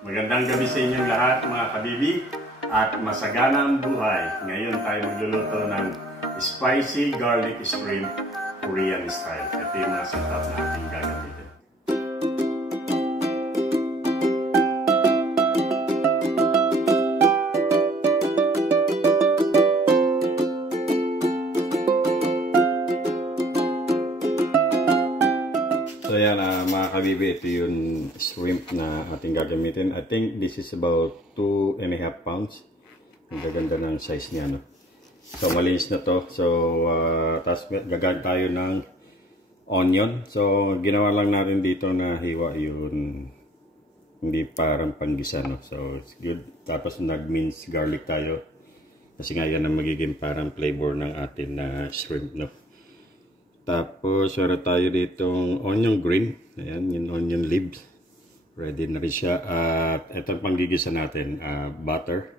Magandang gabi sa inyong lahat mga kabibi at masaganang buhay. Ngayon tayo magluluto ng spicy garlic shrimp Korean style. Ito yung mga sangkap na ating gagamitin. So yan mga kabibi, ito yung shrimp na ating gagamitin. I think this is about 2.5 pounds. Ang gaganda ng size niya, no? So malinis na to. So tapos gagamit tayo ng onion. So ginawa lang natin dito na hiwa yun, hindi parang panggisa, no? So it's good. Tapos nag-mince garlic tayo. Kasi nga yan ang magiging parang flavor ng atin na shrimp, no? Tapos, meron tayo ditong onion green. Ayan, yung onion leaves. Ready na rin siya. At ito ang panggigisa natin, butter.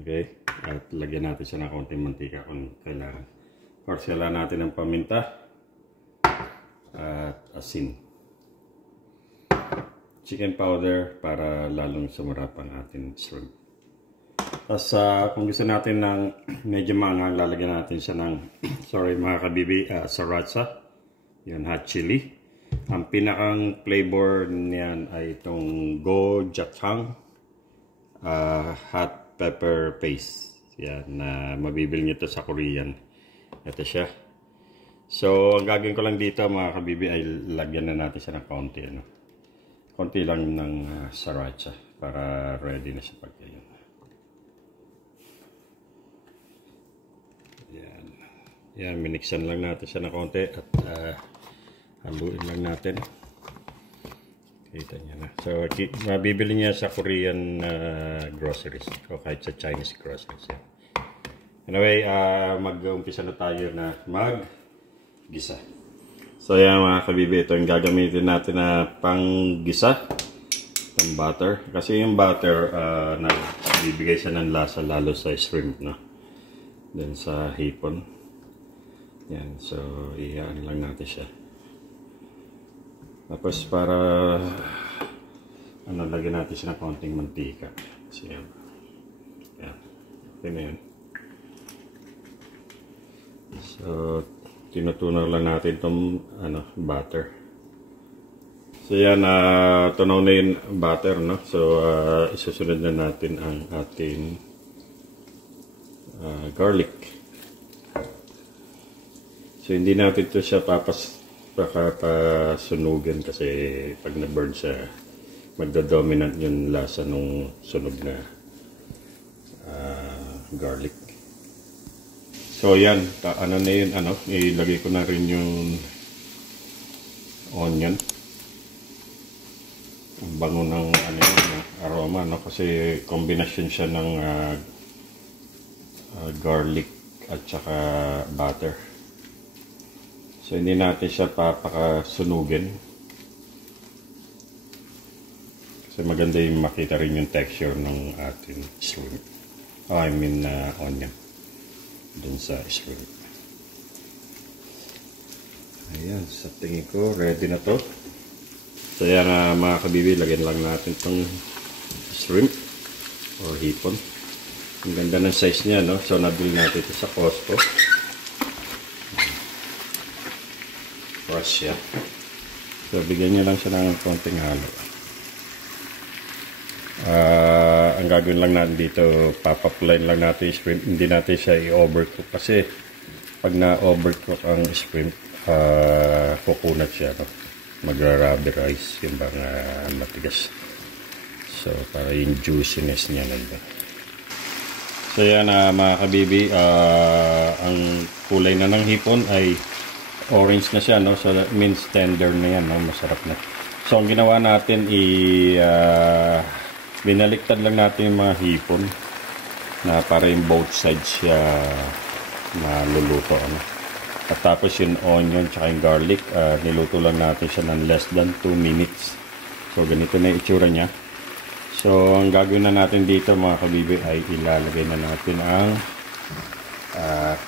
Okay. At lagyan natin siya ng konting mantika kung kailangan. Or kailangan natin ng paminta. At asin. Chicken powder para lalong sumarap ang ating shrimp. Tapos kung gusto natin ng medyo maanghang, lalagyan natin siya ng, sorry mga kabibi, sriracha. Yan, hot chili. Ang pinakang flavor niyan ay itong gochujang hot pepper paste. Yan, na mabibili nyo ito sa Korean. Ito siya. So, ang gagawin ko lang dito mga kabibi ay lagyan na natin siya ng konti. Ano? Konti lang ng sriracha para ready na siya pagkain. Yan, minixan lang natin siya ng konti at haluin lang natin. Kita niya na. So, mabibili niya sa Korean groceries o kahit sa Chinese groceries. Yan. Anyway, mag-umpisa na tayo na mag-gisa. So, yan mga kabibi, ito yung gagamitin natin na pang-gisa, pang-butter. Kasi yung butter, nagbibigay siya ng lasa lalo sa shrimp, no? Then sa hipon. Yan, so iyan lang natin siya. Tapos para lagyan natin siya ng konting mantika. Kasi yan. Yan. Okay na yun. So tinutunaw lang natin itong butter. So yan, tunaw na yung butter, no? So isusunod na natin ang ating garlic. So hindi natin ito siya papasunugin kasi pag na-burn siya, magdodominant yung lasa ng sunog na garlic. So yan, na yun, ilagay ko na rin yung onion. Ang bango ng aroma, no? Kasi kombinasyon siya ng garlic at saka butter. So hindi natin siya papakasunugin. Kasi maganda yung makita rin yung texture ng ating shrimp. Oh, I mean onion. Dun sa shrimp. Ayan, sa tingin ko ready na to. So yan mga kabibi, lagyan lang natin tong shrimp or hipon. Ang ganda ng size niya, no? So nabili natin ito sa Costco. Fresh siya. So bigyan niya lang siya ng konting halo. Ang gagawin lang natin dito, papaplain lang natin yung shrimp. Hindi natin siya i-overcook kasi pag na-overcook ang shrimp, kukunat siya, no? Magra-rubberize yung mga matigas. So para yung juiciness niya nandun. So yan mga kabibi, ang kulay na ng hipon ay orange na siya, no? So that means tender na yan, no? Masarap na. So ang ginawa natin binaliktad lang natin yung mga hipon na para yung both sides siya maluluto, ano? At tapos yung onion tsaka yung garlic, niluto lang natin siya ng less than 2 minutes. So ganito na yung itsura niya. So ang gagawin na natin dito mga kabibi ay ilalagay na natin ang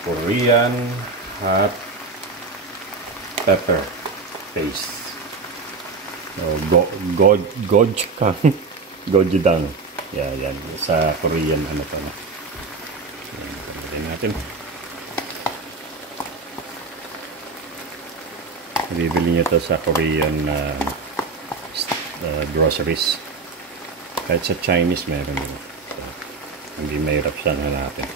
Korean hot pepper paste. Gochujang gochujang. Yan. Sa Korean, ano to na. Yan, pagdating natin. Bibili nyo to sa Korean groceries. Kahit sa Chinese meron din. So, hindi mahirap siya hanapin.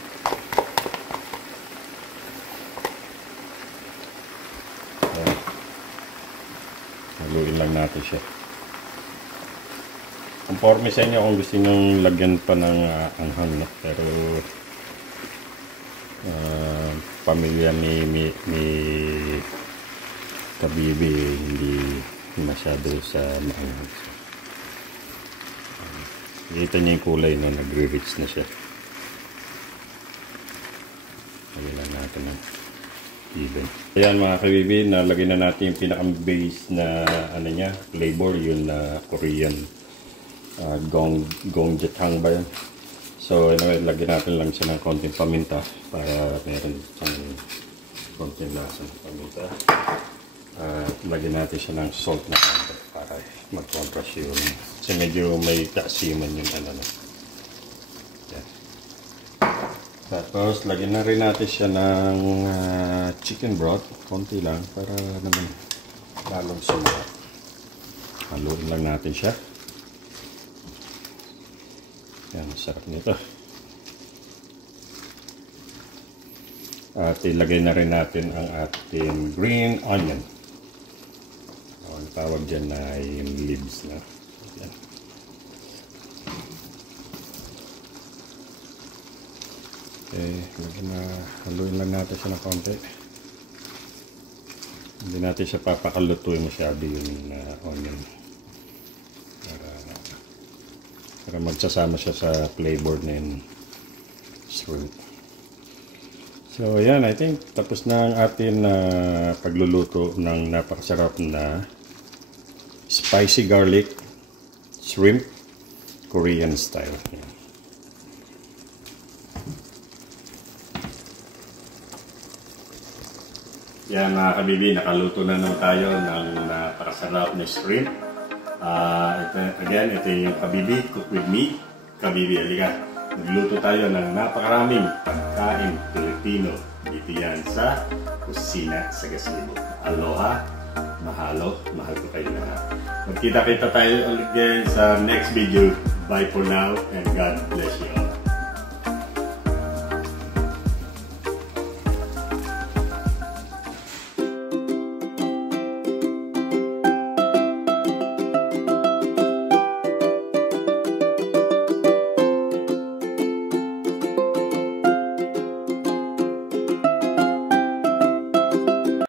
Haluin lang natin siya. Conforme sa inyo kung gusto nyo lagyan pa ng anghang, no? Pero pamilya ni Kabibi hindi masyado sa maanghang. Kita niyo yung kulay, no? Nagre-rich na siya. Lagyan lang natin ng even. Ayan mga Kabibi, nalagay na natin yung pinaka-base na ano niya, flavor, yun na Korean gochujang ba yun. So lagyan natin lang siya ng konting paminta para meron siyang konting lasa ng paminta. Lagyan natin siya ng salt na konti para mag-contrast yun. Kasi medyo may taasiman yung ano na. Yan. Tapos lagyan na rin natin siya ng chicken broth, konti lang para naman lalong sumarap. Haluin lang natin siya. Yan, sarap nito. At ilagay na rin natin ang ating green onion. Ang tawag dyan na yung leaves na. Yan. Okay, haluin lang natin siya ng konti. Hindi natin siya papakalutuin masyado yung onion. Para magsasama siya sa flavor na yung shrimp. So yan, I think tapos na ang atin pagluluto ng napakasarap na spicy garlic shrimp Korean style. Yan mga Kabibi, nakaluto na naman tayo ng napakasarap na shrimp. Ito yung Kabibi, cook with me, Kabibi Aliga. Nagluto tayo ng napakaraming pagkain Pilipino dito yan sa kusina sa Gazebo. Aloha, mahalo, mahal ko kayo lahat. Magkita-kita tayo ulit din sa next video. Bye for now and God bless you all.